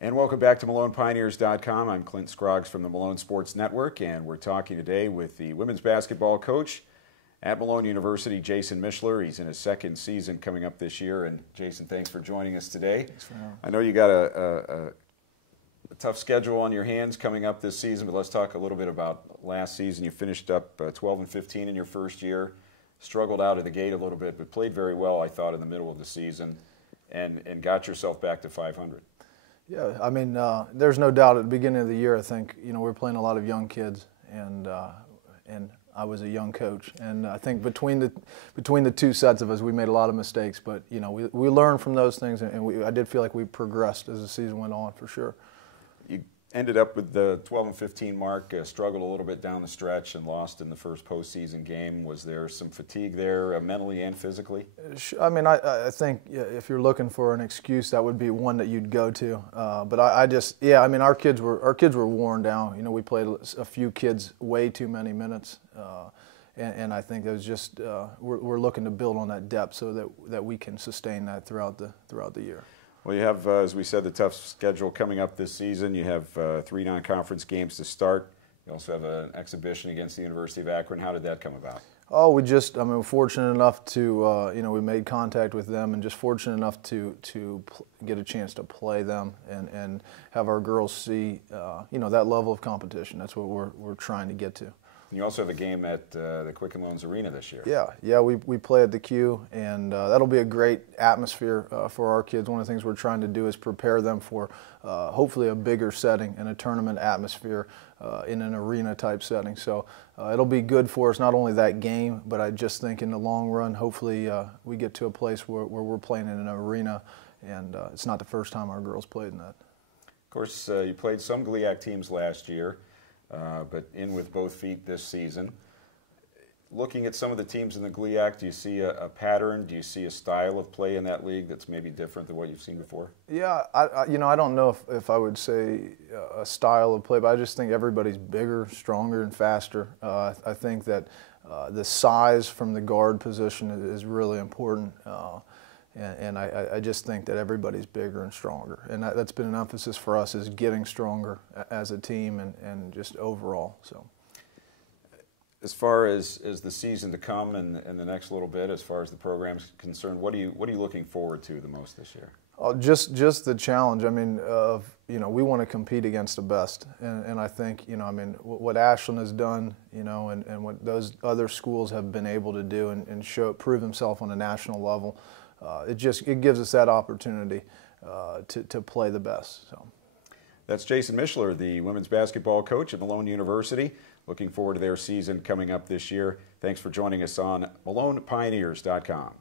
And welcome back to MalonePioneers.com. I'm Clint Scroggs from the Malone Sports Network, and we're talking today with the women's basketball coach at Malone University, Jason Mishler. He's in his second season coming up this year. And Jason, thanks for joining us today. Thanks for having me. I know you got a tough schedule on your hands coming up this season, but let's talk a little bit about last season. You finished up 12-15 in your first year, struggled out of the gate a little bit, but played very well, I thought, in the middle of the season, and got yourself back to 500. Yeah, I mean, there's no doubt at the beginning of the year, I think, we were playing a lot of young kids, and I was a young coach. And I think between the two sets of us, we made a lot of mistakes, but, we learned from those things, and I did feel like we progressed as the season went on, for sure. You ended up with the 12-15 mark, struggled a little bit down the stretch and lost in the first postseason game. Was there some fatigue there, mentally and physically? I mean, I think if you're looking for an excuse, that would be one that you'd go to. But I mean, our kids were worn down. We played a few kids way too many minutes, and I think it was just we're looking to build on that depth so that we can sustain that throughout the year. Well, you have, as we said, the tough schedule coming up this season. You have 3 non-conference games to start. You also have an exhibition against the University of Akron. How did that come about? Oh, we're fortunate enough to, we made contact with them, and just fortunate enough to get a chance to play them and have our girls see, that level of competition. That's what we're trying to get to. You also have a game at the Quicken Loans Arena this year. Yeah, we play at the Q, and that'll be a great atmosphere for our kids. One of the things we're trying to do is prepare them for hopefully a bigger setting and a tournament atmosphere in an arena-type setting. So it'll be good for us, not only that game, but I just think in the long run, hopefully we get to a place where we're playing in an arena, and it's not the first time our girls played in that. Of course, you played some GLIAC teams last year. But in with both feet this season. Looking at some of the teams in the GLIAC, do you see a pattern? Do you see a style of play in that league that's maybe different than what you've seen before? Yeah, I don't know if I would say a style of play, but I just think everybody's bigger, stronger, and faster. I think that the size from the guard position is really important. And I just think that everybody's bigger and stronger. And that's been an emphasis for us, is getting stronger as a team and just overall. So, as far as the season to come and the next little bit, as far as the program's concerned, what are you looking forward to the most this year? Just the challenge. I mean, we want to compete against the best. And I think, what Ashland has done, and what those other schools have been able to do and prove themselves on a national level, it gives us that opportunity to play the best. So, that's Jason Mishler, the women's basketball coach at Malone University. Looking forward to their season coming up this year. Thanks for joining us on MalonePioneers.com.